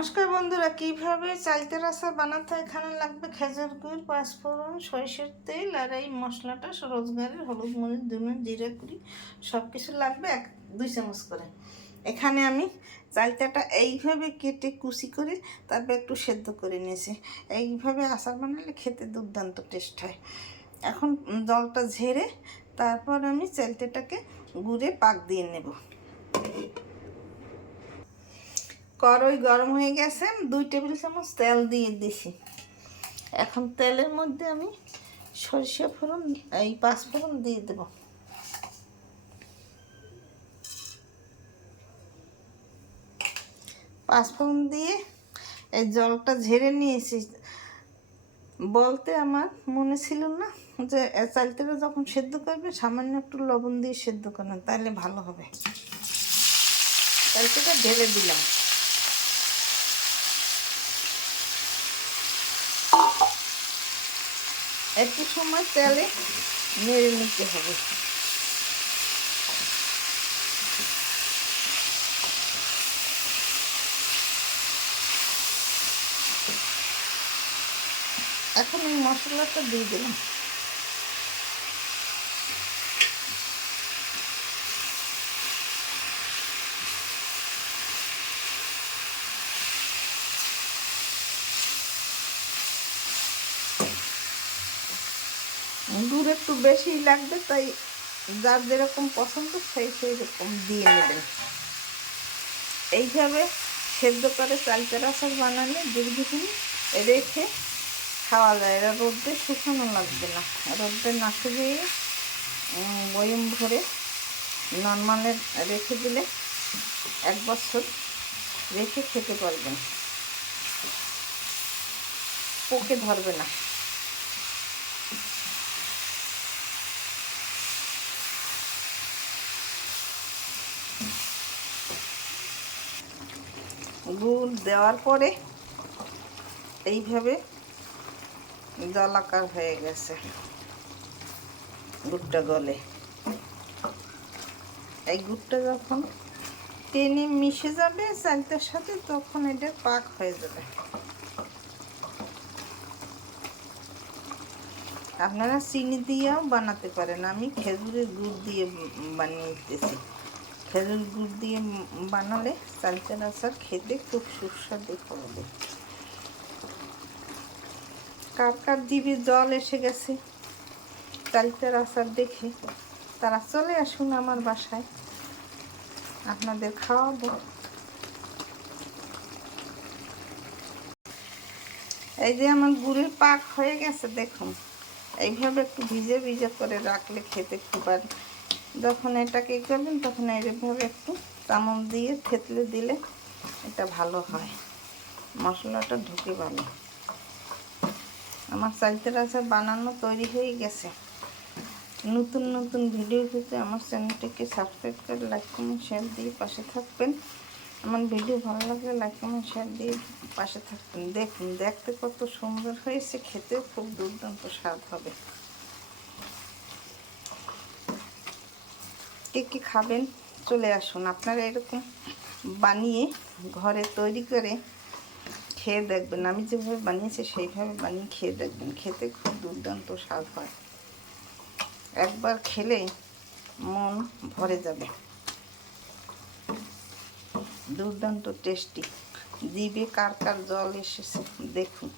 নমস্কার বন্ধুরা, কীভাবে চালতে রাসা বানাতে এখানে লাগবে খেজুর গুড়, পাঁচফোড়ন, সরিষার তেল আর এই মশলাটা রোজগারের হলুদ মরিচ দুনো জিরা, গুঁড়ি সব কিছু লাগবে এক, দুই চামচ করে। এখানে আমি চালতাটা এইভাবে কেটে কুচি করে তারপর একটু সেদ্ধ করে নিয়েছি। এইভাবে আচার বানালে খেতে দুর্দান্ত টেস্ট হয়। এখন জলটা ঝেড়ে তারপর আমি চালতেটাকে গুড়ে পাক দিয়ে নেব। কড়াই গরম হয়ে গেছে দুই টেবিল চামচ তেল দিয়ে দিছি। এখন তেলের মধ্যে আমি সরিষা ফোড়ন, এই পাঁচ ফোড়ন দিয়ে দেব। পাঁচ ফোড়ন দিয়ে এই জলটা ঝেড়ে নিয়েছি। বলতে আমার মনে ছিল না যে চালতেটা যখন সেদ্ধ করবে, সামান্য একটু লবণ দিয়ে সেদ্ধ করবেন, তাহলে ভালো হবে। চালতেটা ঢেলে দিলাম। একটু সময় তেলে নেড়ে নিতে হবে। এখন এই মশলাটা দিয়ে দিলাম। গুড় একটু বেশি লাগবে, তাই যার যেরকম পছন্দ সেই সেই রকম দিয়ে নেবেন এইভাবে সেদ্ধ করে চালতে রাসার বানালে দীর্ঘদিন রেখে খাওয়া যায়। এরা রোদ্রে শুকানো লাগবে না। রোদ্রে না শুকিয়ে বয়ম ভরে নর্মালে রেখে দিলে এক বছর রেখে খেতে পারবেন। পোকে ধরবে না। গুড় দেওয়ার পরে এইভাবে জলাকার হয়ে গেছে গুড়টা গলে। এই গুড়টা যখন টেনে মিশে যাবে চালটার সাথে, তখন এটা পাক হয়ে যাবে। আপনারা চিনি দিয়েও বানাতে পারেন। আমি খেজুরের গুড় দিয়ে বানিয়ে বানিয়েতেছি খেজুর গুড় দিয়ে বানালে চালচাল আচার খেতে খুব সুস্বাদু হবে। কার কার দিবি জল এসে গেছে চালচাল আচার দেখে, তারা চলে আসুন আমার বাসায়, আপনাদের খাওয়াবো। এই যে আমার গুড়ের পাক হয়ে গেছে, দেখুন। এইভাবে একটু ভিজে ভিজে করে রাখলে খেতে খুব আর যখন এটা কী করবেন, তখন এইভাবে একটু চামচ দিয়ে থেতলে দিলে এটা ভালো হয়। মশলাটা ঢুকে ভালো। আমার চাইতে আচার বানানো তৈরি হয়ে গেছে। নতুন নতুন ভিডিও পেতে আমার চ্যানেলটিকে সাবস্ক্রাইব করে লাইক, কমেন্ট শেয়ার দিয়ে পাশে থাকবেন। আমার ভিডিও ভালো লাগলে লাইক, কমেন্ট শেয়ার দিয়ে পাশে থাকবেন। দেখুন, দেখতে কত সুন্দর হয়েছে, খেতেও খুব দুর্দান্ত স্বাদ হবে। কে কী খাবেন? চলে আসুন। আপনারা এরকম বানিয়ে ঘরে তৈরি করে খেয়ে দেখবেন। আমি যেভাবে বানিয়েছি, সেইভাবে বানিয়ে খেয়ে দেখবেন। খেতে খুব দুর্দান্ত স্বাদ হয়। একবার খেলে মন ভরে যাবে। দুর্দান্ত টেস্টি। জিবে কার কার জল এসেছে, দেখুন।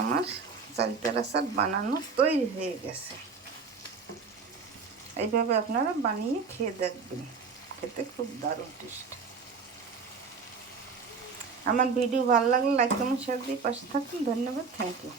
আমার চালতে রাসার বানানো তৈরি হয়ে গেছে। এইভাবে আপনারা বানিয়ে খেয়ে দেখবেন। খেতে খুব দারুণ টেস্ট। আমার ভিডিও ভালো লাগলে লাইক কমেন্ট শেয়ার দিয়ে পাশে থাকুন। ধন্যবাদ। Thank you